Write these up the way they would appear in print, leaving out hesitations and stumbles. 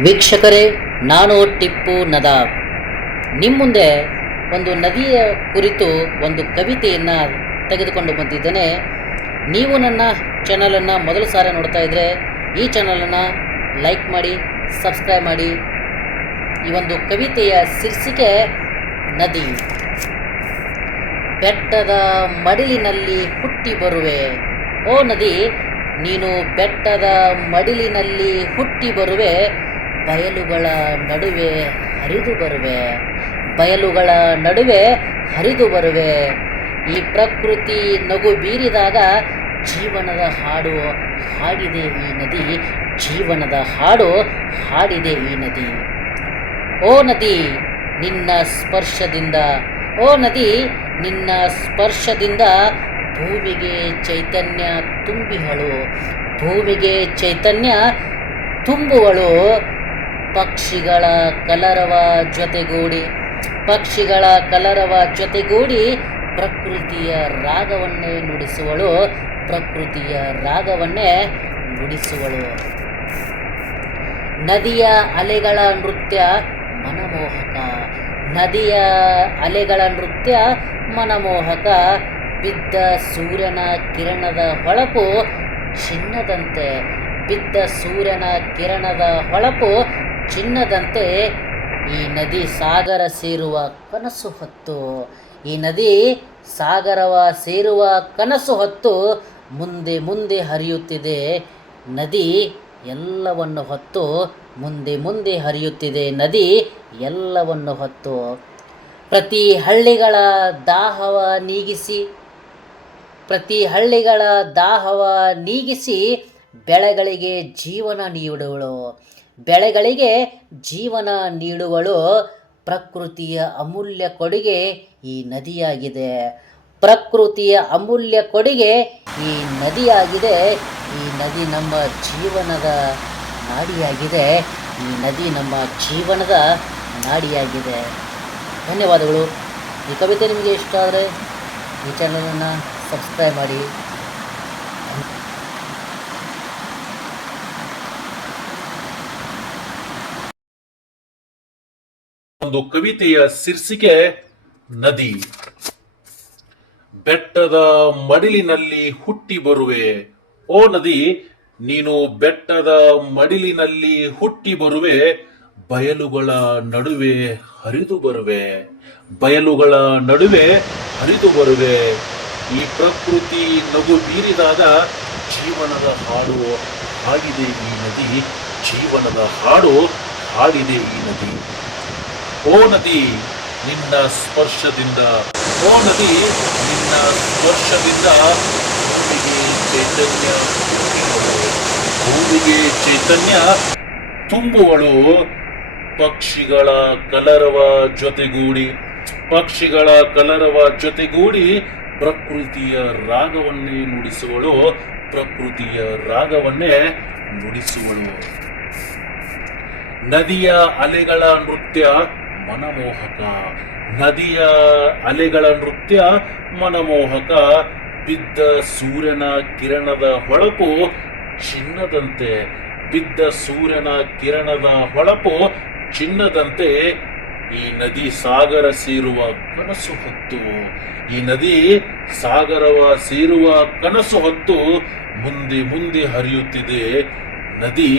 ವೀಕ್ಷಕರೇ, ನಾನು ಟಿಪ್ಪು ನದಾಬ್ ನಿಮ್ಮ ಮುಂದೆ ಒಂದು ನದಿಯ ಕುರಿತು ಒಂದು ಕವಿತೆಯನ್ನು ತೆಗೆದುಕೊಂಡು ಬಂದಿದ್ದೇನೆ. ನೀವು ನನ್ನ ಚಾನಲನ್ನು ಮೊದಲು ಸಾರಿ ನೋಡ್ತಾ ಇದ್ದರೆ ಈ ಚಾನಲನ್ನು ಲೈಕ್ ಮಾಡಿ, ಸಬ್ಸ್ಕ್ರೈಬ್ ಮಾಡಿ. ಈ ಒಂದು ಕವಿತೆಯ ಶೀರ್ಷಿಕೆ ನದಿ. ಬೆಟ್ಟದ ಮಡಿಲಿನಲ್ಲಿ ಹುಟ್ಟಿ ಬರುವೆ, ಓ ನದಿ ನೀನು ಬೆಟ್ಟದ ಮಡಿಲಿನಲ್ಲಿ ಹುಟ್ಟಿ ಬರುವೆ, ಬಯಲುಗಳ ನಡುವೆ ಹರಿದು ಬರುವೆ, ಬಯಲುಗಳ ನಡುವೆ ಹರಿದು ಬರುವೆ. ಈ ಪ್ರಕೃತಿ ನಗು ಬೀರಿದಾಗ ಜೀವನದ ಹಾಡು ಹಾಡಿದೆ ಈ ನದಿ, ಜೀವನದ ಹಾಡು ಹಾಡಿದೆ ಈ ನದಿ. ಓ ನದಿ ನಿನ್ನ ಸ್ಪರ್ಶದಿಂದ, ಓ ನದಿ ನಿನ್ನ ಸ್ಪರ್ಶದಿಂದ ಭೂಮಿಗೆ ಚೈತನ್ಯ ತುಂಬಿಹಳು, ಭೂಮಿಗೆ ಚೈತನ್ಯ ತುಂಬುವಳು. ಪಕ್ಷಿಗಳ ಕಲರವ ಜೊತೆಗೂಡಿ, ಪಕ್ಷಿಗಳ ಕಲರವ ಜೊತೆಗೂಡಿ ಪ್ರಕೃತಿಯ ರಾಗವನ್ನೇ ನುಡಿಸುವಳು, ಪ್ರಕೃತಿಯ ರಾಗವನ್ನೇ ನುಡಿಸುವಳು. ನದಿಯ ಅಲೆಗಳ ನೃತ್ಯ ಮನಮೋಹಕ, ನದಿಯ ಅಲೆಗಳ ನೃತ್ಯ ಮನಮೋಹಕ. ಬಿದ್ದ ಸೂರ್ಯನ ಕಿರಣದ ಹೊಳಪು ಚಿನ್ನದಂತೆ, ಬಿದ್ದ ಸೂರ್ಯನ ಕಿರಣದ ಹೊಳಪು ಚಿನ್ನದಂತೆ. ಈ ನದಿ ಸಾಗರ ಸೇರುವ ಕನಸು ಹೊತ್ತು, ಈ ನದಿ ಸಾಗರವ ಸೇರುವ ಕನಸು ಹೊತ್ತು ಮುಂದೆ ಮುಂದೆ ಹರಿಯುತ್ತಿದೆ ನದಿ ಎಲ್ಲವನ್ನು ಹೊತ್ತು, ಮುಂದೆ ಮುಂದೆ ಹರಿಯುತ್ತಿದೆ ನದಿ ಎಲ್ಲವನ್ನು ಹೊತ್ತು. ಪ್ರತಿ ಹಳ್ಳಿಗಳ ದಾಹವ ನೀಗಿಸಿ, ಪ್ರತಿ ಹಳ್ಳಿಗಳ ದಾಹವ ನೀಗಿಸಿ ಬೆಳೆಗಳಿಗೆ ಜೀವನ ನೀಡುವಳು, ಬೆಳೆಗಳಿಗೆ ಜೀವನ ನೀಡುವಳು. ಪ್ರಕೃತಿಯ ಅಮೂಲ್ಯ ಕೊಡುಗೆ ಈ ನದಿಯಾಗಿದೆ, ಪ್ರಕೃತಿಯ ಅಮೂಲ್ಯ ಕೊಡುಗೆ ಈ ನದಿಯಾಗಿದೆ. ಈ ನದಿ ನಮ್ಮ ಜೀವನದ ನಾಡಿಯಾಗಿದೆ, ಈ ನದಿ ನಮ್ಮ ಜೀವನದ ನಾಡಿಯಾಗಿದೆ. ಧನ್ಯವಾದಗಳು. ಈ ಕವಿತೆ ನಿಮಗೆ ಇಷ್ಟ ಆದರೆ ಈ ಚಾನಲನ್ನು ಸಬ್ಸ್ಕ್ರೈಬ್ ಮಾಡಿ. ಒಂದು ಕವಿತೆಯ ಶೀರ್ಷಿಕೆ ನದಿ. ಬೆಟ್ಟದ ಮಡಿಲಿನಲ್ಲಿ ಹುಟ್ಟಿ ಬರುವೆ, ಓ ನದಿ ನೀನು ಬೆಟ್ಟದ ಮಡಿಲಿನಲ್ಲಿ ಹುಟ್ಟಿ ಬರುವೆ, ಬಯಲುಗಳ ನಡುವೆ ಹರಿದು ಬರುವೆ, ಬಯಲುಗಳ ನಡುವೆ ಹರಿದು ಬರುವೆ. ಈ ಪ್ರಕೃತಿ ನಗು ಬೀರಿದಾಗ ಜೀವನದ ಹಾಡು ಹಾಡಿದೆ ಈ ನದಿ, ಜೀವನದ ಹಾಡು ಹಾಡಿದೆ ಈ ನದಿ. ಓ ನದಿ ನಿನ್ನ ಸ್ಪರ್ಶದಿಂದ, ಓ ನದಿ ನಿನ್ನ ಸ್ಪರ್ಶದಿಂದ ಭೂಮಿಗೆ ಚೈತನ್ಯ ತುಂಬುವಳು, ಭೂಮಿಗೆ ಚೈತನ್ಯ ತುಂಬುವಳು. ಪಕ್ಷಿಗಳ ಕಲರವ ಜೊತೆಗೂಡಿ, ಪಕ್ಷಿಗಳ ಕಲರವ ಜೊತೆಗೂಡಿ ಪ್ರಕೃತಿಯ ರಾಗವನ್ನೇ ನುಡಿಸುವಳು, ಪ್ರಕೃತಿಯ ರಾಗವನ್ನೇ ನುಡಿಸುವಳು. ನದಿಯ ಅಲೆಗಳ ನೃತ್ಯ ಮನಮೋಹಕ, ನದಿಯ ಅಲೆಗಳ ನೃತ್ಯ ಮನಮೋಹಕ. ಬಿದ್ದ ಸೂರ್ಯನ ಕಿರಣದ ಹೊಳಪು ಚಿನ್ನದಂತೆ, ಬಿದ್ದ ಸೂರ್ಯನ ಕಿರಣದ ಹೊಳಪು ಚಿನ್ನದಂತೆ. ಈ ನದಿ ಸಾಗರ ಸೇರುವ ಕನಸು ಹೊತ್ತು, ಈ ನದಿ ಸಾಗರವ ಸೇರುವ ಕನಸು ಹೊತ್ತು ಮುಂದೆ ಮುಂದೆ ಹರಿಯುತ್ತಿದೆ ನದಿ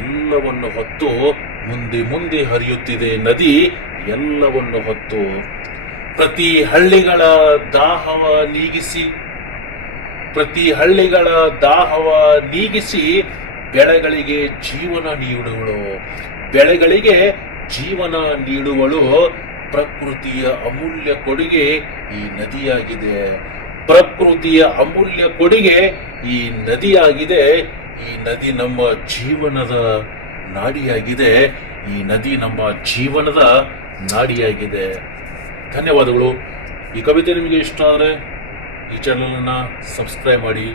ಎಲ್ಲವನ್ನು ಹೊತ್ತು, ಮುಂದೆ ಮುಂದೆ ಹರಿಯುತ್ತಿದೆ ನದಿ ಎಲ್ಲವನ್ನು ಹೊತ್ತು. ಪ್ರತಿ ಹಳ್ಳಿಗಳ ದಾಹವ ನೀಗಿಸಿ, ಪ್ರತಿ ಹಳ್ಳಿಗಳ ದಾಹವ ನೀಗಿಸಿ ಬೆಳೆಗಳಿಗೆ ಜೀವನ ನೀಡುವಳು, ಬೆಳೆಗಳಿಗೆ ಜೀವನ ನೀಡುವಳು. ಪ್ರಕೃತಿಯ ಅಮೂಲ್ಯ ಕೊಡುಗೆ ಈ ನದಿಯಾಗಿದೆ, ಪ್ರಕೃತಿಯ ಅಮೂಲ್ಯ ಕೊಡುಗೆ ಈ ನದಿಯಾಗಿದೆ. ಈ ನದಿ ನಮ್ಮ ಜೀವನದ ನಾಡಿಯಾಗಿದೆ, ಈ ನದಿ ನಮ್ಮ ಜೀವನದ ನಾಡಿಯಾಗಿದೆ. ಧನ್ಯವಾದಗಳು. ಈ ಕವಿತೆ ನಿಮಗೆ ಇಷ್ಟ ಆದರೆ ಈ ಚಾನಲನ್ನು ಸಬ್ಸ್ಕ್ರೈಬ್ ಮಾಡಿ.